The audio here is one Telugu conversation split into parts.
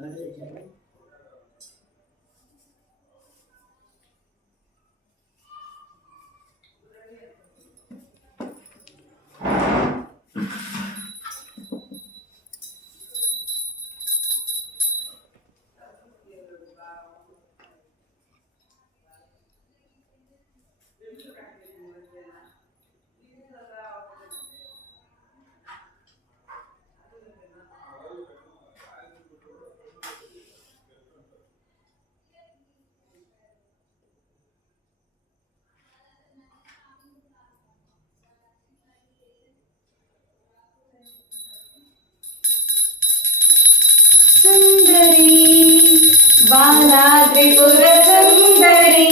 సుందరి బాలా త్రిపుర సుందరి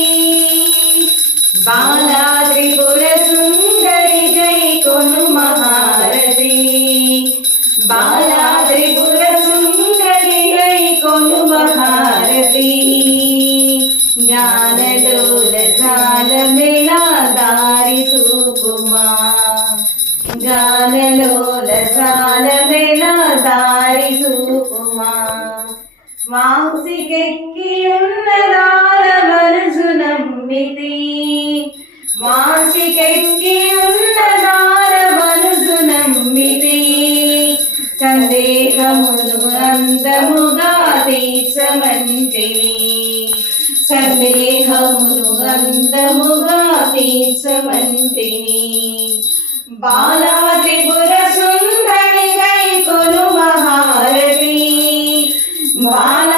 వాంసికెక్కి ఉన్నదాల మనసు నమ్మితి వాంసికెక్కి ఉన్నదాల మనసు నమ్మితి సందేహమును అందముగా తీర్చమంటే సందేహమును అందముగా తీర్చమంటే బాలా త్రిపుర బాలా త్రిపుర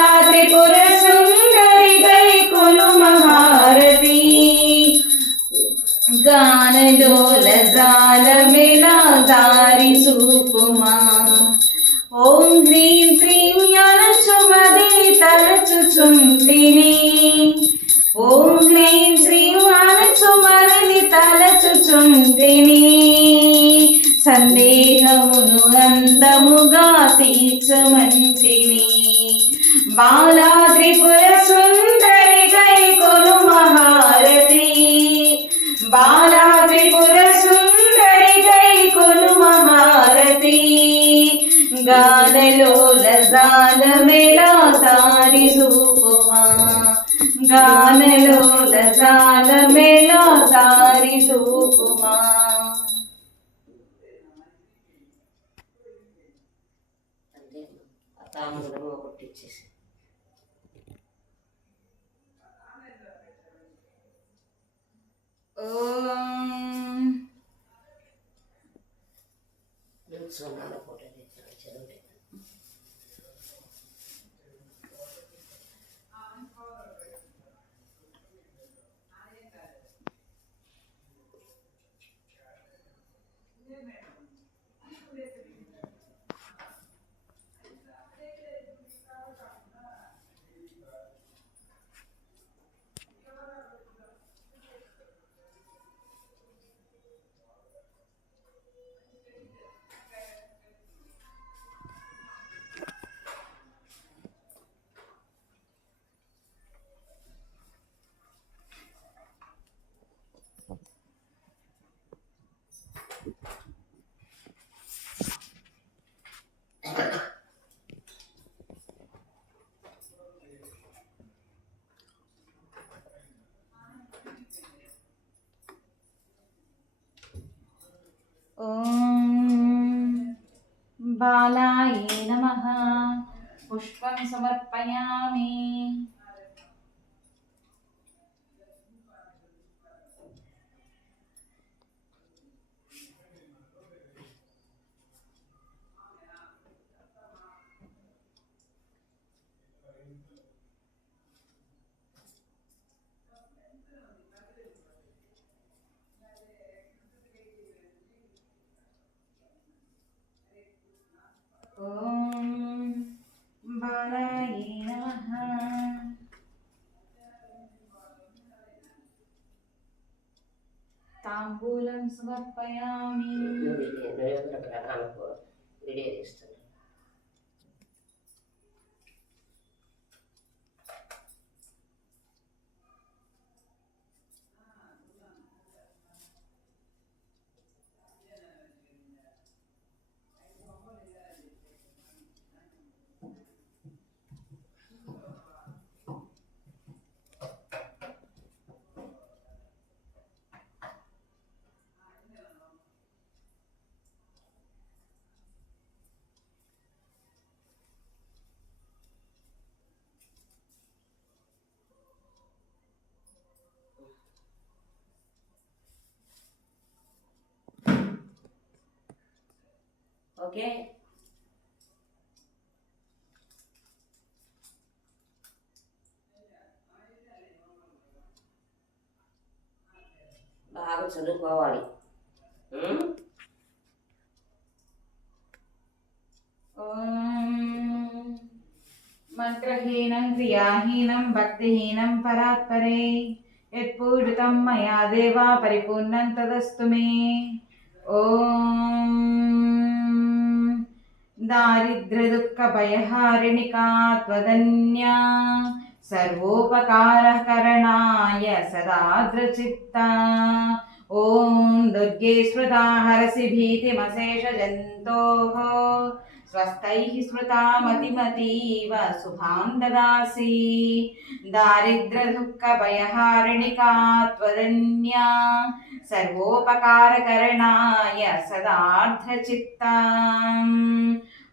బాలాత్రిపుర సుందరి గై కొలు మహారతి బాలాత్రిపుర సుందరి గై కొలు మహారతి గానలోల జాల మేళా దారి సూపుమా గానలోల జాల మేళా దారి సూపుమా అంటే 我拿到后边那几个 బాలాయ నమ. పుష్పం సమర్పయామి ఓం బాలాయ నమః తాంబూలం సమర్పయామి. నువ్వు ఇది వీడియో తీస్తున్నాను ఓకే. బాగా చదువుకోవాలి. మంత్రహీనం క్రియాహీనం భక్తిహీనం పరాత్పరే. యత్పూజితం మయా దేవా పరిపూర్ణం తదస్తు మే. ఓం दारिद्र्यदुःखभयहारिणिका त्वदन्या सर्वोपकारकरणाय सदाद्रचित्ता ॐ दुर्गे स्मृता हरसि भीतिमशेषजन्तोः స్వస్థైః స్మృతామతిమతీవ శుభాం దదాసి దారిద్రదుఃఖభయహారిణికా త్వదన్యా సర్వోపకారకరణాయ సదార్థచిత్తా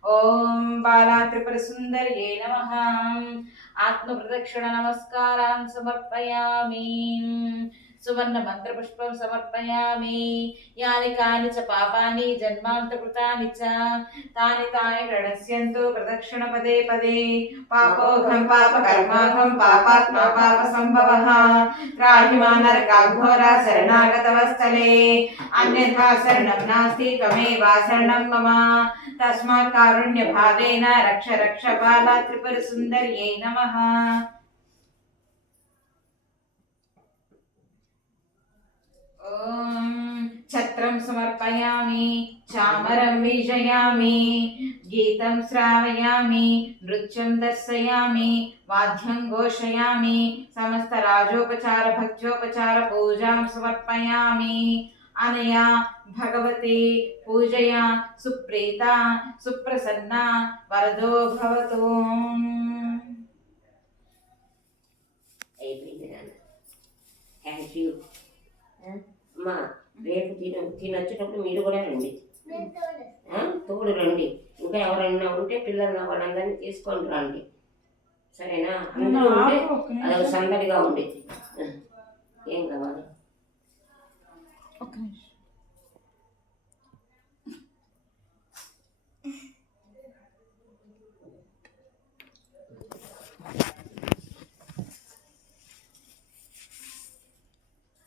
ఓం బాలా త్రిపురసుందర్యే నమ ఆత్మప్రదక్షిణ నమస్కారాన్ సమర్పయామి సువర్ణమంత్రపుష్పం సమర్పయామి యాని కాని చ పాపాని జన్మాంతకృతాని చ తాని తాని ప్రణశ్యంతు ప్రదక్షిణ పదే పదే పాపోహం పాప కర్మాహం పాపాత్మా పాప సంభవ త్రాహిమా నరకాఘోర శరణాగతవస్థలే అన్యథా శరణం నాస్తి త్వమేవ శరణం మమ తస్మాత్ కారుణ్య భావేన రక్ష రక్ష బాలా త్రిపుర సుందర్యై నమః समर्पयामि, चामरं वीजयामि गीतं श्रावयामि, नृत्यं दर्शयामि, वाद्यं घोषयामि समस्तराजोपचारभक्त्योपचारपूजां समर्पयामि अनया भगवते पूजया, सुप्रीता, सुप्रसन्ना, वरदो भवतु Thank you. You Ma. రేపు తిన తినొచ్చేటప్పుడు మీరు కూడా రండి. తోడు. రండి. ఇంకా ఎవరైనా ఉంటే పిల్లలు వాళ్ళందరినీ తీసుకొని రండి. సరేనా? అందరూ ఉంటే అదొక సందడిగా ఉండేది ఏం కావాలి?